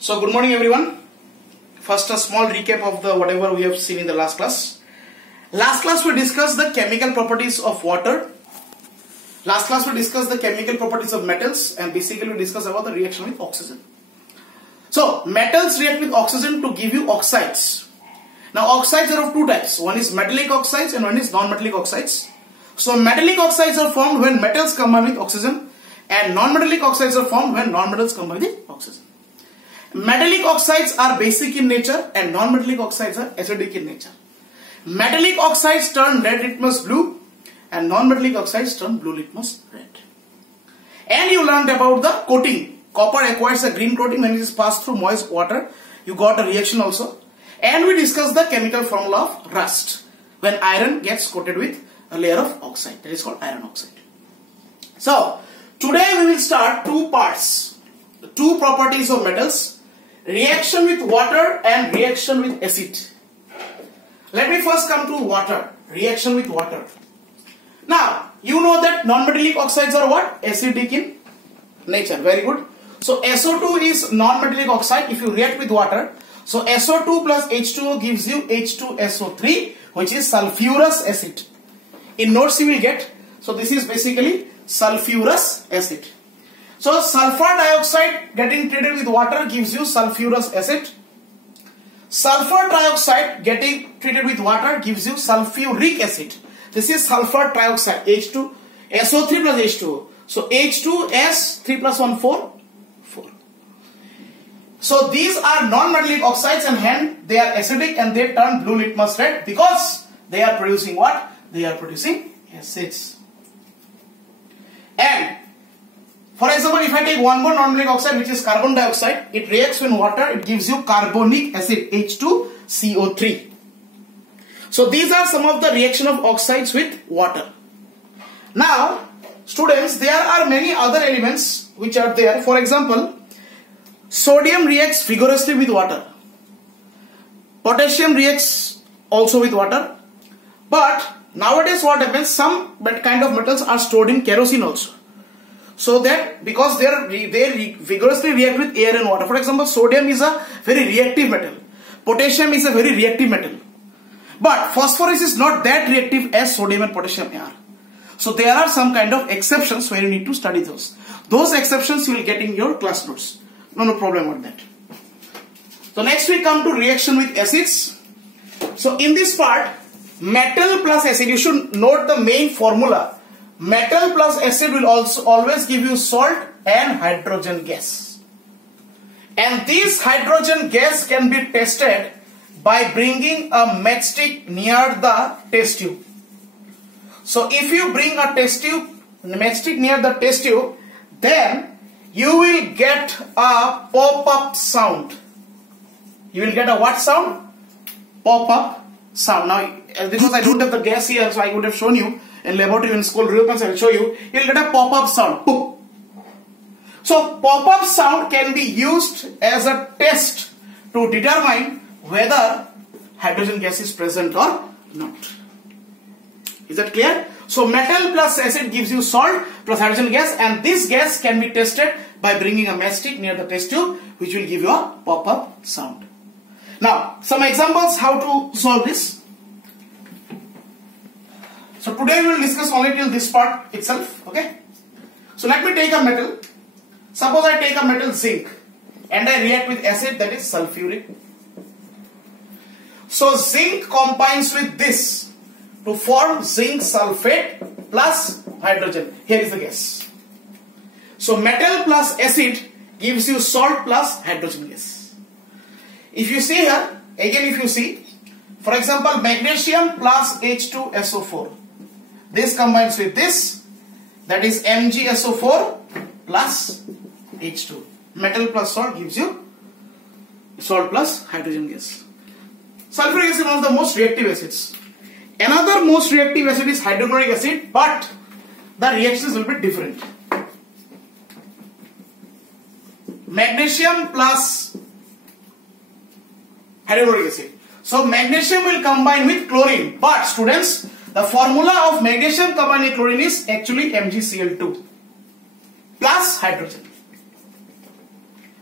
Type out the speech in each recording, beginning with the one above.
So good morning everyone. First a small recap of the whatever we have seen in the last class. Last class we discussed the chemical properties of water. Last class we discussed the chemical properties of metals, and basically we discussed about the reaction with oxygen. So metals react with oxygen to give you oxides. Now oxides are of two types. One is metallic oxides and one is non-metallic oxides. So metallic oxides are formed when metals combine with oxygen, and non-metallic oxides are formed when non-metals combine with oxygen. Metallic oxides are basic in nature and non-metallic oxides are acidic in nature. Metallic oxides turn red litmus blue and non-metallic oxides turn blue litmus red. And you learned about the coating. Copper acquires a green coating when it is passed through moist water. You got a reaction also. And we discussed the chemical formula of rust when iron gets coated with a layer of oxide. That is called iron oxide. So today we will start two parts. Two properties of metals. Reaction with water and reaction with acid. Let me first come to water. Reaction with water. Now, you know that non-metallic oxides are what? Acidic in nature. Very good. So, SO2 is non-metallic oxide if you react with water. So, SO2 plus H2O gives you H2SO3, which is sulfurous acid. In notes you will get. So, this is basically sulfurous acid. So, sulfur dioxide getting treated with water gives you sulfurous acid. Sulfur trioxide getting treated with water gives you sulfuric acid. This is sulfur trioxide, H2, SO3 plus H2O. So, H2S, 3 plus 1, 4. So, these are non-metallic oxides and hence they are acidic and they turn blue litmus red because they are producing what? They are producing acids. And for example, if I take one more non-metallic oxide which is carbon dioxide, it reacts with water, it gives you carbonic acid, H2CO3. So these are some of the reaction of oxides with water. Now, students, there are many other elements which are there. For example, sodium reacts vigorously with water. Potassium reacts also with water. But nowadays what happens, some kind of metals are stored in kerosene also. So that because they vigorously react with air and water. For example, sodium is a very reactive metal. Potassium is a very reactive metal. But phosphorus is not that reactive as sodium and potassium are. So there are some kind of exceptions where you need to study those. Those exceptions you will get in your class notes. No problem about that. So next we come to reaction with acids. So in this part, metal plus acid, you should note the main formula. Metal plus acid will also always give you salt and hydrogen gas. And this hydrogen gas can be tested by bringing a matchstick near the test tube. So if you bring a matchstick near the test tube, then you will get a pop-up sound. You will get a what sound? Pop-up sound. Now, because I don't have the gas here, so I would have shown you. In laboratory in school, real I will show you. You will get a pop-up sound. Poof. So pop-up sound can be used as a test to determine whether hydrogen gas is present or not. Is that clear? So metal plus acid gives you salt plus hydrogen gas, and this gas can be tested by bringing a matchstick near the test tube, which will give you a pop-up sound. Now, some examples how to solve this. So today we will discuss only till this part itself, okay? So let me take a metal. Suppose I take a metal zinc and I react with acid, that is sulfuric. So zinc combines with this to form zinc sulfate plus hydrogen. Here is the gas. So metal plus acid gives you salt plus hydrogen gas. If you see here, again if you see, for example, magnesium plus H2SO4. This combines with this, that is MgSO4 plus H2. Metal plus salt gives you salt plus hydrogen gas. Sulfuric acid is one of the most reactive acids. Another most reactive acid is hydrochloric acid, but the reaction is a little bit different. Magnesium plus hydrochloric acid. So magnesium will combine with chlorine, but students, the formula of magnesium combined with chlorine is actually MgCl2 plus hydrogen.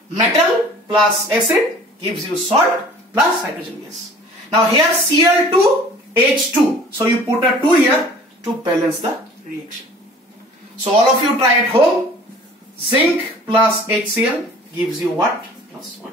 Metal plus acid gives you salt plus hydrogen gas. Now here Cl2H2. So you put a 2 here to balance the reaction. So all of you try at home. Zinc plus HCl gives you what? Plus what?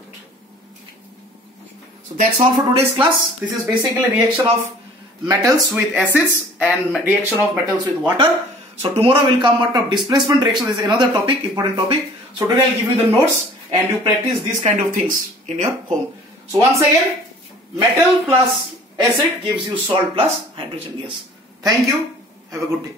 So that's all for today's class. This is basically reaction of metals with acids and reaction of metals with water. So tomorrow will come out of displacement reaction. This is another topic, important topic. So today I'll give you the notes and you practice these kind of things in your home. So once again, metal plus acid gives you salt plus hydrogen gas. Thank you. Have a good day.